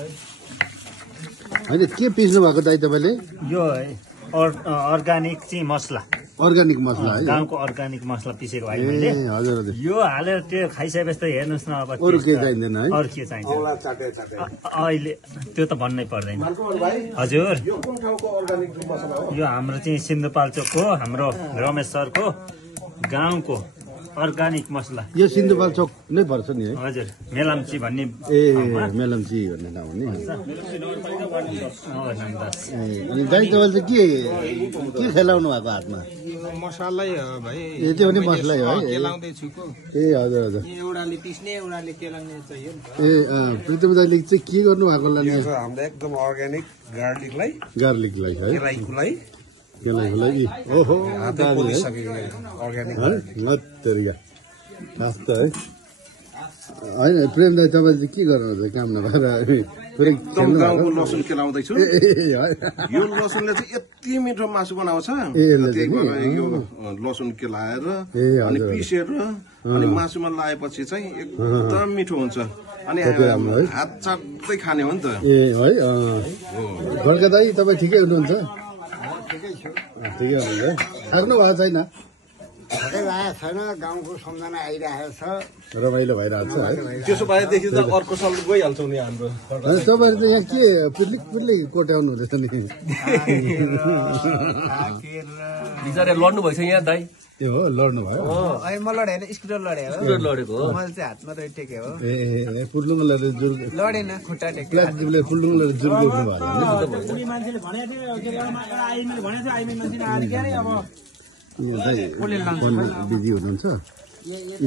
होइन के पिस्नु भएको दाइ तपाईँले यो अर्गानिक चाहिँ मसला अर्ग्यानिक मसला है गाउँको अर्गानिक मसला पिसेको भाइ मैले हजुर हजुर यो हालेर त्यो खाइसकेपछि त हेर्नुहोस् न अब अरू के चाहिँदैन है अरू के चाहिन्छ अहिले त्यो त भन्नै पर्दैन हजुर यो हाम्रो चाहिँ सिन्धुपाल्चोकको हाम्रो रमेश सरको गाउँको अर्गानिक मसला यो सिन्धुपाल्चोक नै पर्छ नि है हजुर मेलम्ची भन्ने मेलम्ची भन्ने ठाउँ हो नि अनि दाइ तपाईँले चाहिँ के खेलाउनु भएको हातमा मसलै हो भाइ यो चाहिँ पनि मसलै हो है केलाउँदैछु को ए हजुर हजुर एउटाले पिस्ने एउटाले केलाउने चाहियो नि त ए प्रितम दाइले चाहिँ के गर्नु भएको लागि हाम्रो एकदम अर्ग्यानिक गार्लिकलाई गार्लिकलाई है केलाइकुलाई केलाइकुलाई ओहो अर्ग्यानिक तरिका खास त है होइन प्रेम दाइ तपाईँले चाहिँ के गर्नुहुन्छ काम नभएर पुरै खेल्नु गाउँको लसुन केलाउँदैछु यो लसुनले चाहिँ यति मिठो मासु बनाउँछ यो लसुन केलाएर अनि पिसेर अनि मासुमा लगाएपछि चाहिँ एकदम मिठो हुन्छ अनि हात चाट्दै खाने हो नि त ए है घरका दाइ तपाईँ ठिकै हुनुहुन्छ ठिकै हुनुहुन्छ थाक्नु भएको छैन छटै लागेको छैन गाउँको सम्झना आइरहेको छ रमाइलो भइरहेको छ है त्यसो भएदेखि त अर्को साल गइहाल्छौँ नि हाम्रो तपाईँहरू त यहाँ के पिर्लिक पिर्लिक कोट्याउनु हुँदैछ नि बिचरा लड्नु भएछ यहाँ दाइ ए हो लड्नु भयो म लडेँ होइन स्कुटर लडेँ हो लडेको हो मैले चाहिँ हात मात्रै टेकेँ हो ए पुर्लुङ लिएर जुर लडेन खुट्टा टेकेँ प्लास्टिकले पुर्लुङ लिएर जुर बोक्नु भयो बिजी हुनुहुन्छ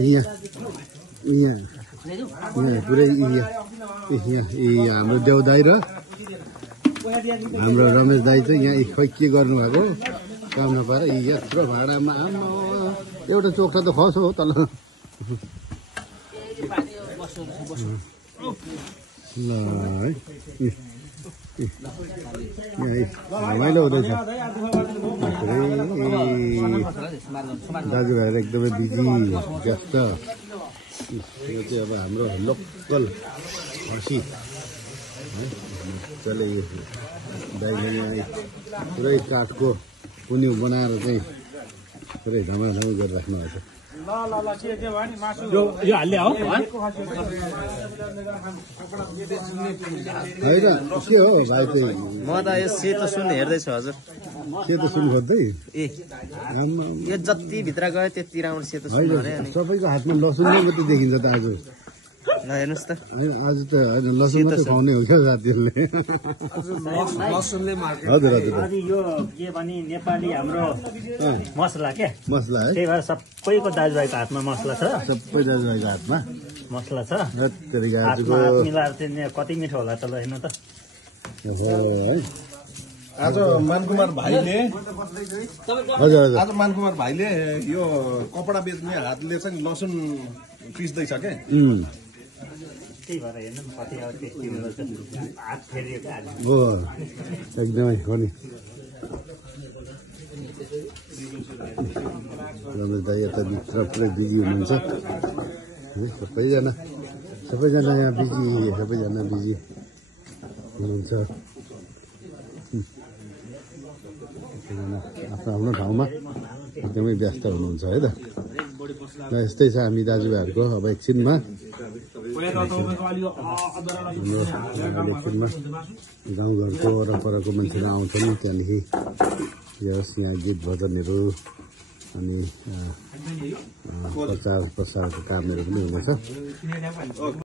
यहाँ पुरै हाम्रो देउदाई र हाम्रो रमेश दाई चाहिँ यहाँ खै के गर्नुभएको काम नपाएर यत्रो भाडामा आमा एउटा चोक्सा त खस हो तल ल है रमाइलो हुँदैछ दाजुभाइहरू एकदमै बिजी व्यस्त यो चाहिँ अब हाम्रो लोकल खसी चले दाइले यहाँ पुरै काठको पुन्यु बनाएर चाहिँ पुरै धमाधम गरिराख्नु भएको यो हाल्ने हो होइन के हो भाइ चाहिँ म त यो सेतो सुन हेर्दैछु हजुर सेतो सुन खोज्दै ए यो जति भित्र गयो त्यति राम्रो सेतो सुन होइन अरे अनि सबैको हातमा लसुन नै मात्रै देखिन्छ त आज ल हेर्नुहोस् त होइन आज त होइन लसुन मात्रै खुवाउने हो क्या साथीहरूले लसुनले मार्केट हजुर हजुर अनि यो के भने नेपाली हाम्रो मसला के मसला है त्यही भएर सबैको दाजुभाइको हातमा मसला छ सबै दाजुभाइको हातमा मसला छ हत्तेरी हातमा आजको हात मिलाएर चाहिँ कति मिठो होला त ल हेर्नु त है आज मानकुमार भाइले हजुर हजुर आज मानकुमार भाइले यो कपडा बेच्ने हातले चाहिँ लसुन पिस्दैछ के त्यही भएर हेर्नु न कति अब टेस्टी हुन्छ हात फेरिएको हात हो एकदमै हो नि रमेश दाइ यता भित्र पुरै बिजी हुनुहुन्छ सबैजना यहाँ बिजी हुनुहुन्छ आफ्नो ठाउँमा एकदमै व्यस्त हुनुहुन्छ है त र यस्तै छ हामी दाजुभाइहरूको अब एकछिनमा गाउँघरको वरपरको मान्छेहरू आउँछन् त्यहाँदेखि यहाँ गीत भजनहरू अनि प्रचार प्रसारको कामहरू पनि हुँदैछ